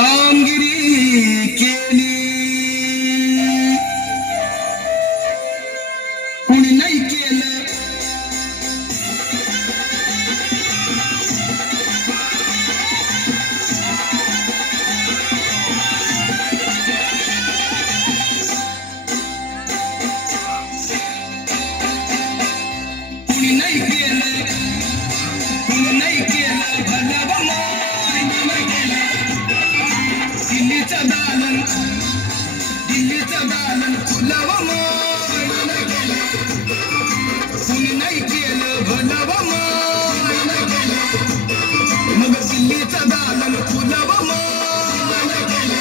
कामगिरी केली कुणी नाही केलं कुणी नाही केलं कुणी नाही केलं भलं बमाय नाही केलं दिल्लीचं दालन फुलवं माय नाही केलं कुणी नाही केलं भलं बमाय नाही केलं मग दिल्लीचं दालन फुलवं माय नाही केलं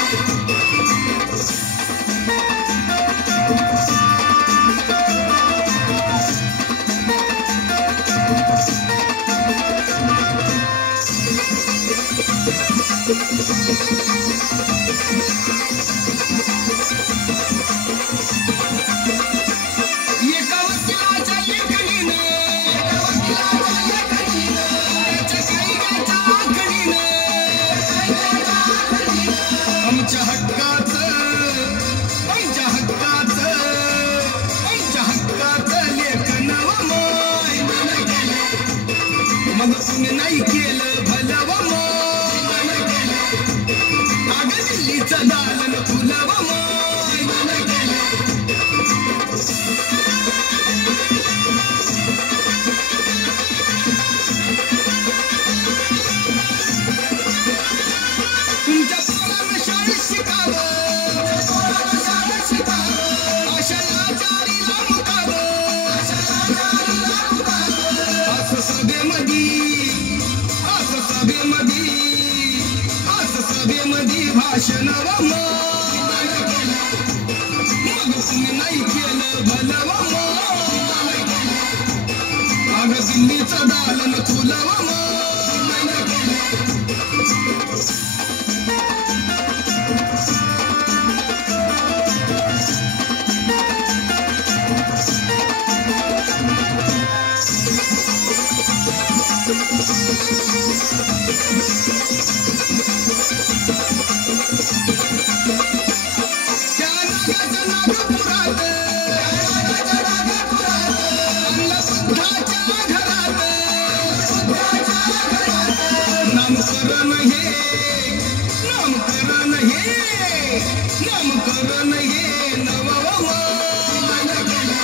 आमच्या हक्काचं लेखन माय नाही केलं मग कुणी नाही केलं भलं माय नाही केलं अगं दिल्लीचं दालन फुलवं माय नाही केलं तुमच्या पोरांना शाळेत शिकावं अशा लाचारीला मुकावं असं सभेमध्ये भाषणावं माय नाही केलं मग कुणी नाही केलं भलं माय नाही केलं अगं दिल्लीचं दालन फुलवं माय नाही केलं नागपुरात बुद्धाच्या घरात नामकरण हे नववं माय नाही केलं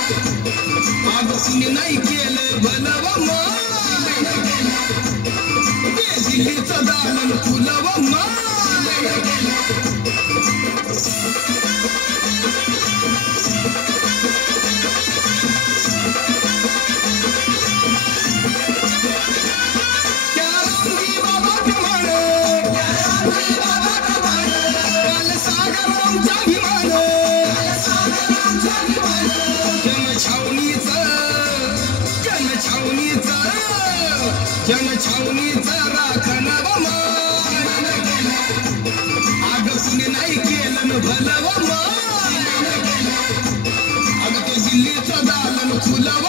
अगं कुणी नाही केलं भलं माय नाही केलं ते दिल्लीचं दालन फुलवं माय नाही केलं जनछावणीचं राखणं माय नाही केलं अगं कुणी नाही केलं भलं माय नाही केलं अगं ते दिल्लीचं दालन फुलवं